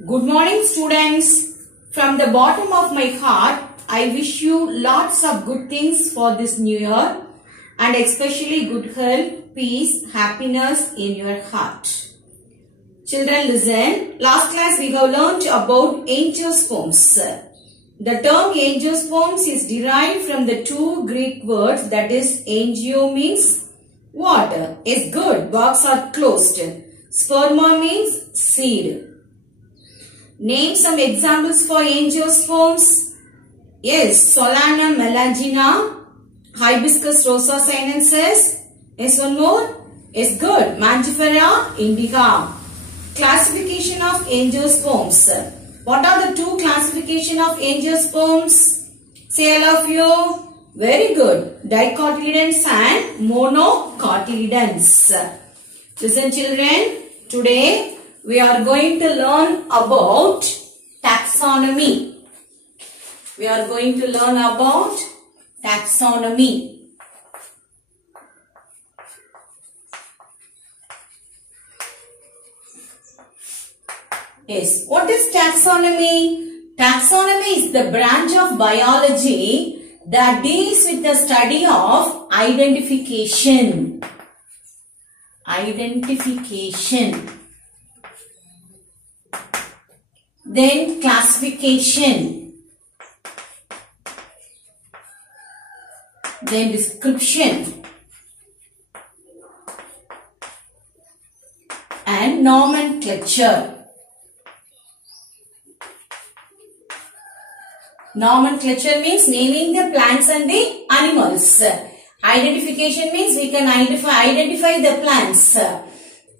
Good morning, students. From the bottom of my heart, I wish you lots of good things for this new year and especially good health, peace, happiness in your heart. Children, listen. Last class we have learnt about angiosperms. The term angiosperms is derived from the two Greek words, that is angio means water. Is good, box are closed. Sperma means seed. Name some examples for angiosperms. Yes, Solanum melagina, Hibiscus rosa sinensis. Yes, one more. Yes, good. Mangifera indica. Classification of angiosperms. What are the two classification of angiosperms? Say all of you. Very good. Dicotyledons and monocotyledons. Listen children. Today we are going to learn about taxonomy. We are going to learn about taxonomy. Yes, what is taxonomy? Taxonomy is the branch of biology that deals with the study of identification. Then classification. Then description. And nomenclature. Nomenclature means naming the plants and the animals. Identification means we can identify the plants.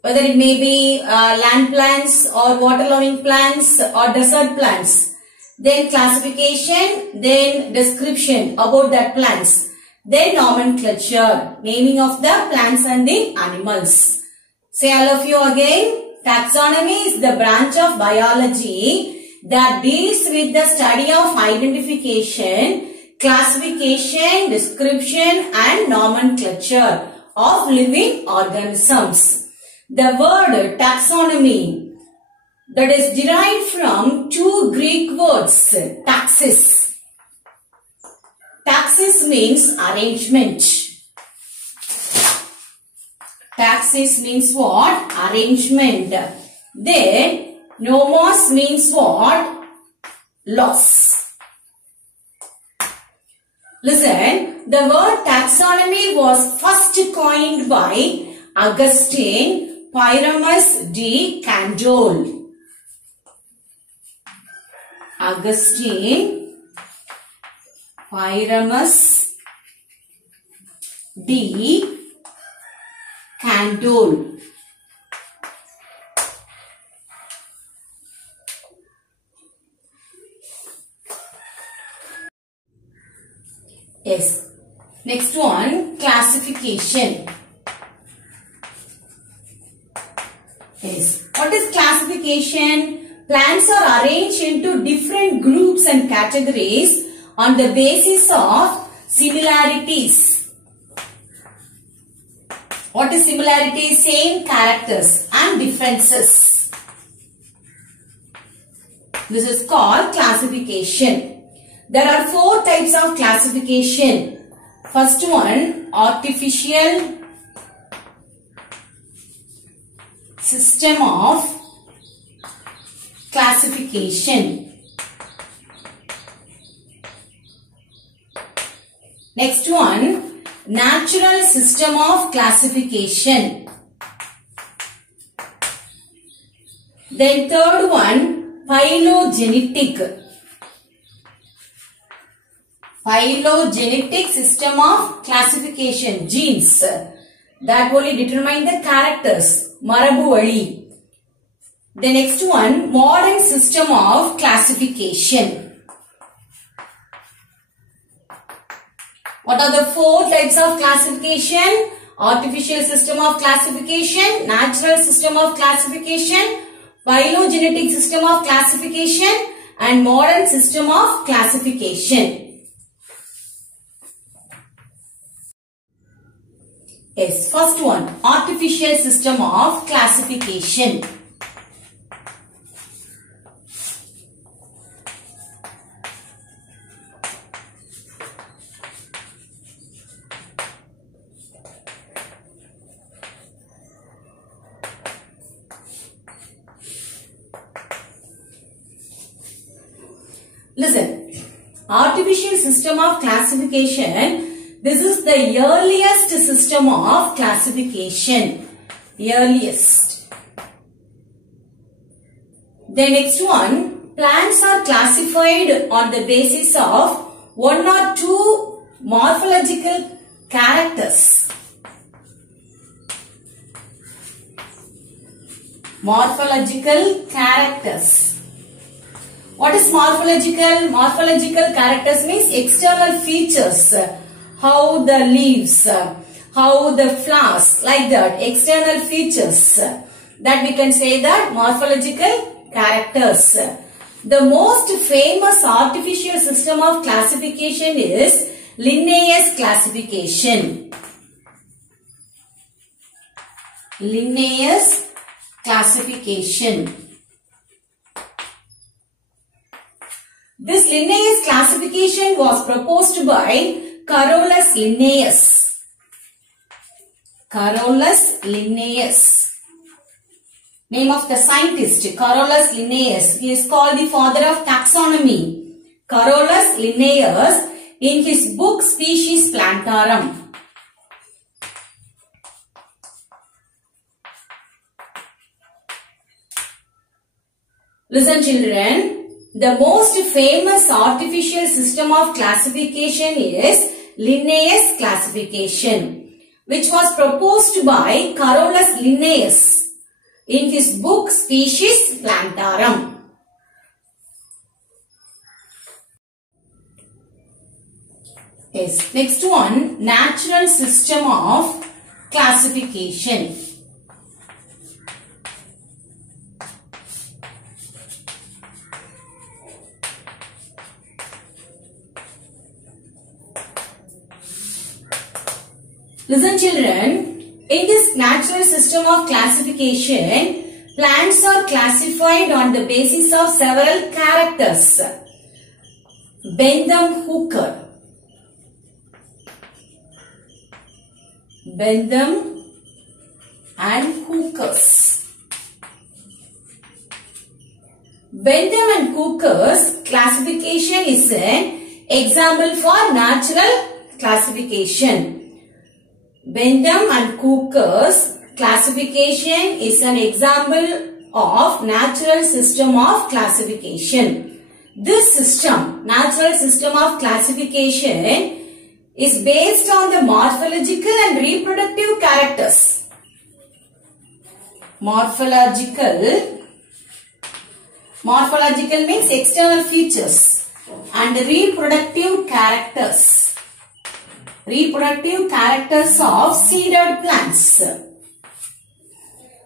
Whether it may be land plants or water-loving plants or desert plants. Then classification, then description about that plants. Then nomenclature, naming of the plants and the animals. Say all of you again. Taxonomy is the branch of biology that deals with the study of identification, classification, description and nomenclature of living organisms. The word taxonomy, that is derived from two Greek words, taxis. Taxis means arrangement. Taxis means what? Arrangement. Then nomos means what? Laws. Listen, the word taxonomy was first coined by Augustine Pyramus de Candolle. Augustine Pyramus de Candolle. Yes. Next one, classification. Yes. What is classification? Plants are arranged into different groups and categories on the basis of similarities. What is similarities? Same characters and differences. This is called classification. There are four types of classification. First one, artificial system of classification. Next one, natural system of classification. Then third one, phylogenetic. Phylogenetic system of classification, genes that only determine the characters, marabu vali. The next one, modern system of classification. What are the four types of classification? Artificial system of classification, natural system of classification, phylogenetic system of classification and modern system of classification. Yes, first one, artificial system of classification. Listen, artificial system of classification. This is the earliest system of classification. Earliest. The next one, plants are classified on the basis of one or two morphological characters. Morphological characters. What is morphological? Morphological characters means external features. How the leaves, how the flowers, like that. External features. That we can say that morphological characters. The most famous artificial system of classification is Linnaeus classification. Linnaeus classification. This Linnaeus classification was proposed by Carolus Linnaeus. Carolus Linnaeus. Name of the scientist, Carolus Linnaeus. He is called the father of taxonomy. Carolus Linnaeus in his book Species Plantarum. Listen children. The most famous artificial system of classification is Linnaeus classification, which was proposed by Carolus Linnaeus in his book Species Plantarum. Yes, next one, natural system of classification. Listen children, in this natural system of classification, plants are classified on the basis of several characters. Bentham Hooker. Bentham and Hooker's. Bentham and Hooker's classification is an example for natural classification. Bentham and Hooker's classification is an example of natural system of classification. This system, natural system of classification, is based on the morphological and reproductive characters. Morphological means external features, and reproductive characters. Reproductive characters of seeded plants. The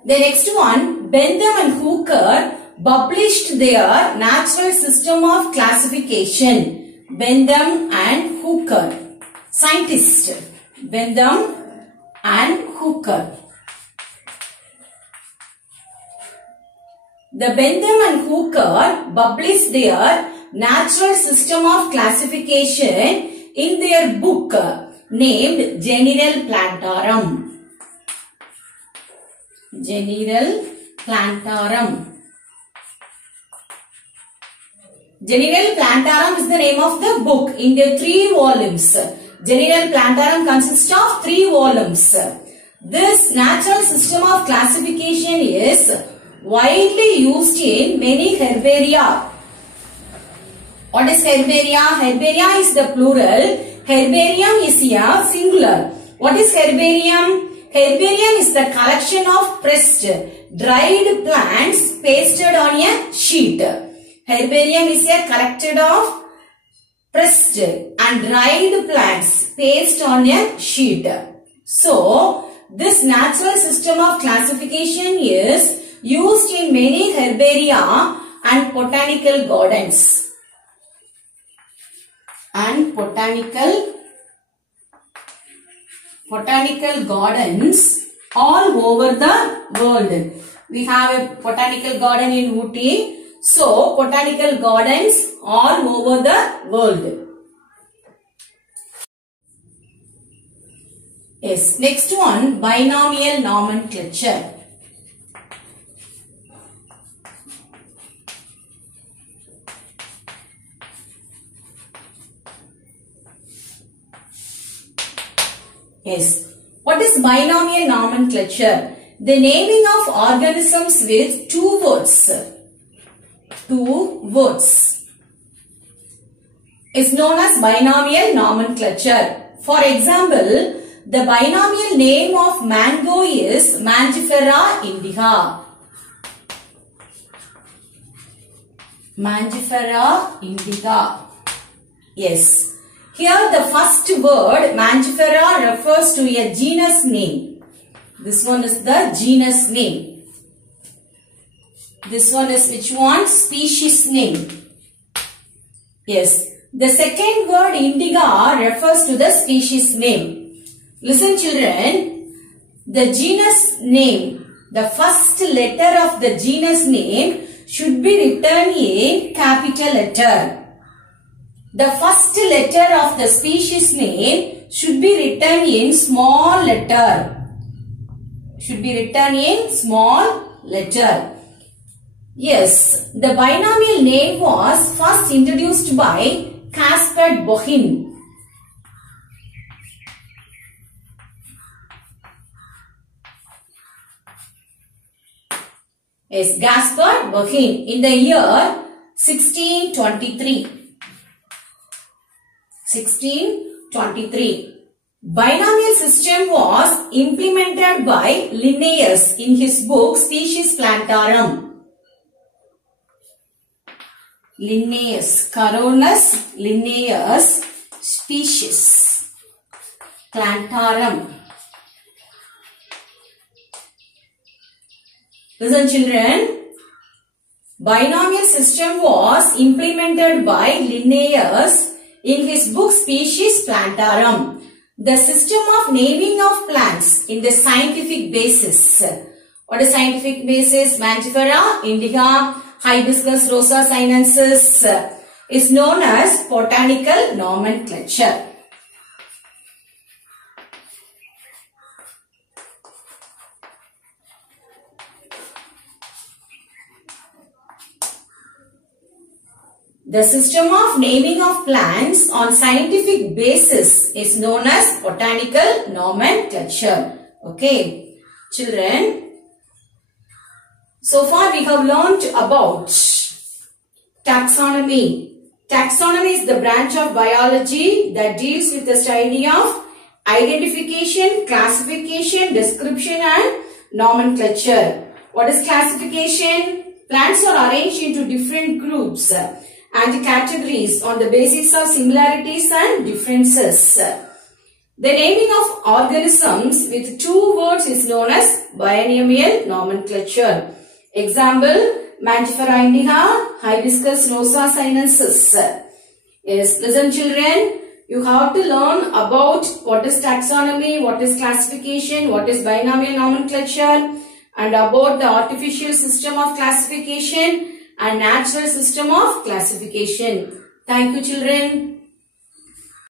next one, Bentham and Hooker published their natural system of classification. Bentham and Hooker. Scientist, Bentham and Hooker. The Bentham and Hooker published their natural system of classification in their book named General Plantarum. General Plantarum. General Plantarum is the name of the book in the 3 volumes. General Plantarum consists of 3 volumes. This natural system of classification is widely used in many herbaria. What is herbaria? Herbaria is the plural. Herbarium is a singular. What is herbarium? Herbarium is the collection of pressed, dried plants pasted on a sheet. Herbarium is a collection of pressed and dried plants pasted on a sheet. So, this natural system of classification is used in many herbaria and botanical gardens. And botanical gardens all over the world. We have a botanical garden in Ooty. So, botanical gardens all over the world. Yes, next one, binomial nomenclature. Yes. What is binomial nomenclature? The naming of organisms with two words. Two words is known as binomial nomenclature. For example, the binomial name of mango is Mangifera indica. Mangifera indica. Yes. Here the first word Mangifera refers to a genus name. This one is the genus name. This one is which one? Species name. Yes. The second word indica refers to the species name. Listen children, the genus name, the first letter of the genus name should be written in capital letter. The first letter of the species name should be written in small letter. Should be written in small letter. Yes, the binomial name was first introduced by Caspar Bohin. Yes, Caspar Bohin in the year 1623. 1623. Binomial system was implemented by Linnaeus in his book Species Plantarum. Linnaeus, Carolus Linnaeus, Species Plantarum. Listen children, binomial system was implemented by Linnaeus in his book Species Plantarum. The system of naming of plants in the scientific basis. What is scientific basis? Mangifera indica, Hibiscus rosa sinensis is known as botanical nomenclature. The system of naming of plants on scientific basis is known as botanical nomenclature. Okay, children. So far we have learnt about taxonomy. Taxonomy is the branch of biology that deals with the study of identification, classification, description and nomenclature. What is classification? Plants are arranged into different groups and categories on the basis of similarities and differences. The naming of organisms with two words is known as binomial nomenclature. Example, Mangifera indica, Hibiscus rosa sinensis. Yes, listen children, you have to learn about what is taxonomy, what is classification, what is binomial nomenclature, and about the artificial system of classification and natural system of classification. Thank you children.